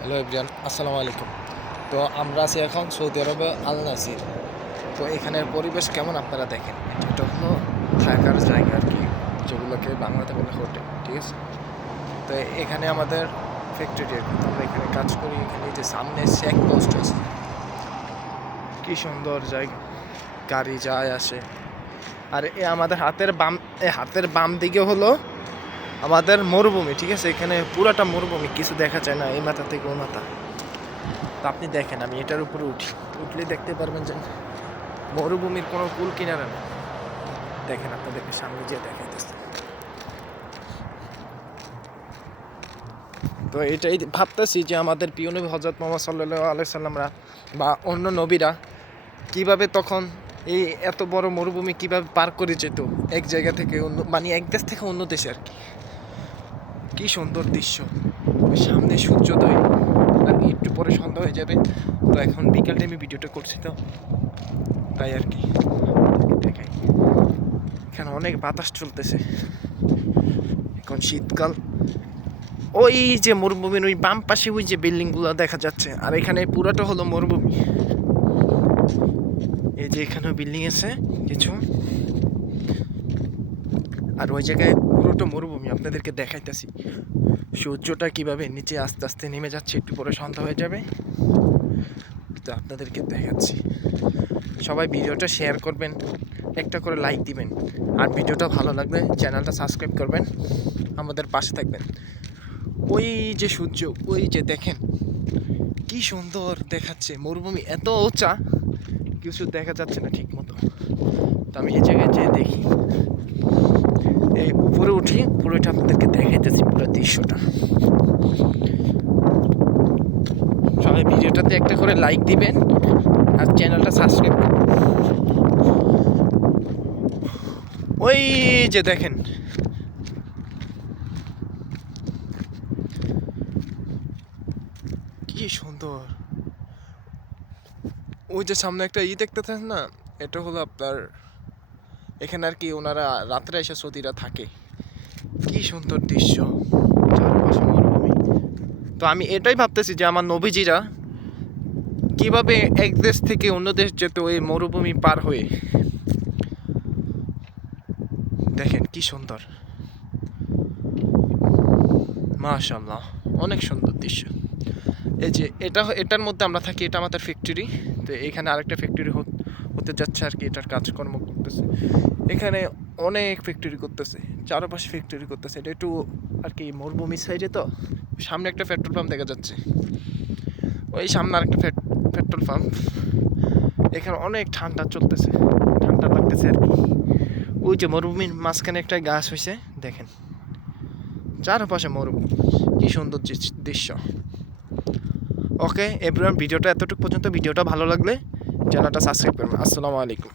Hello everyone, আসসালামু আলাইকুম। তো আমরা আছি এখন সৌদি আরবে আল নাসির। তো এখানের পরিবেশ কেমন আপনারা দেখেন। এটা হলো থাকার জায়গা আর কি, যেগুলোকে বাংলাতে বলে হোটেল, ঠিক আছে। তো এখানে আমাদের ফ্যাক্টরি আর কি, তো আমরা এখানে কাজ করি। এখানে যে সামনে চেক পোস্ট আছে, কী সুন্দর জায়গা, গাড়ি যায় আসে। আর আমাদের হাতের বাম দিকে হলো আমাদের মরুভূমি, ঠিক আছে। এখানে পুরাটা মরুভূমি, কিছু দেখা যায় না এই মাথা থেকে ও মাথা। তো আপনি দেখেন, আমি এটার উপরে উঠলে দেখতে পারবেন যে মরুভূমির কোনো কুল কিনারা নেই। দেখেন, আপনাদেরকে সামনে যেয়ে দেখাইতেছে। তো এটাই ভাবতেছি যে আমাদের প্রিয় নবী হযরত মুহাম্মদ সাল্লাল্লাহু আলাইহি সাল্লামরা বা অন্য নবীরা কিভাবে তখন এই এত বড় মরুভূমি কিভাবে পার করে যেত এক জায়গা থেকে অন্য, মানে এক দেশ থেকে অন্য দেশে আর কি। কি সুন্দর দৃশ্য, সামনে সূর্যোদয় আর একটু পরে সন্ধ্যা হয়ে যাবে। তো এখন বিকেল টাইমে ভিডিওটা করছি, তো তাই আর কি দেখাই। এখানে অনেক বাতাস চলতেছে, এখন শীতকাল। ওই যে মরুভূমির ওই বাম পাশে ওই যে বিল্ডিংগুলো দেখা যাচ্ছে, আর এখানে পুরাটা হলো মরুভূমি। এই যে এখানেও বিল্ডিং আছে কিছু, আর ওই জায়গায় পুরোটা মরুভূমি। আপনাদেরকে দেখাইতেছি সূর্যটা কিভাবে নিচে আস্তে আস্তে নেমে যাচ্ছে, একটু পরে সন্ধ্যা হয়ে যাবে। তো আপনাদেরকে দেখাচ্ছি। সবাই ভিডিওটা শেয়ার করবেন, একটা করে লাইক দিবেন, আর ভিডিওটা ভালো লাগলে চ্যানেলটা সাবস্ক্রাইব করবেন, আমাদের পাশে থাকবেন। ওই যে সূর্য, ওই যে দেখেন কি সুন্দর দেখাচ্ছে। মরুভূমি এত উঁচা, কিছু দেখা যাচ্ছে না ঠিক মতো। তো আমি এই জায়গায় যেয়ে দেখি, এই উপরে উঠি, পুরোটা আপনাদেরকে দেখাইতেছি পুরো দৃশ্যটা। সবাই ভিডিওটাতে একটা করে লাইক দিবেন আর চ্যানেলটা সাবস্ক্রাইব করবেন। ওই যে দেখেন, কি সুন্দর। ওই যে সামনে একটা দেখতেছেন না, এটা হলো আপনার এখানে আর কি ওনারা রাত্রে এসে সৌদিরা থাকে। কি সুন্দর দৃশ্য, চারপাশে মরুভূমি। তো আমি এটাই ভাবতেছি যে আমার নবীজিরা কিভাবে এক দেশ থেকে অন্য দেশ যেত এই মরুভূমি পার হয়ে। দেখেন কি সুন্দর, মাশাআল্লাহ, অনেক সুন্দর দৃশ্য। এই যে এটার মধ্যে আমরা থাকি, এটা আমাদের ফ্যাক্টরি। তো এখানে আরেকটা ফ্যাক্টরি হতে যাচ্ছে আর কি, এটার কাজকর্ম করতেছে। এখানে অনেক ফ্যাক্টরি করতেছে, চারপাশে ফ্যাক্টরি করতেছে। এটা একটু আর কি মরুভূমির সাইডে, তো সামনে একটা পেট্রোল পাম্প দেখা যাচ্ছে, ওই সামনে আরেকটা পেট্রোল পাম্প। এখানে অনেক ঠান্ডা চলতেছে, ঠান্ডা লাগতেছে আর কি। ওই যে মরুভূমির মাঝখানে একটা গাছ হয়েছে, দেখেন চারপাশে মরুভূমি, কি সুন্দর দৃশ্য। ওকে এভরিওয়ান, ভিডিওটা এতটুকু পর্যন্ত। ভিডিওটা ভালো লাগলে চ্যানেলটা সাবস্ক্রাইব করবেন। আসসালামু আলাইকুম।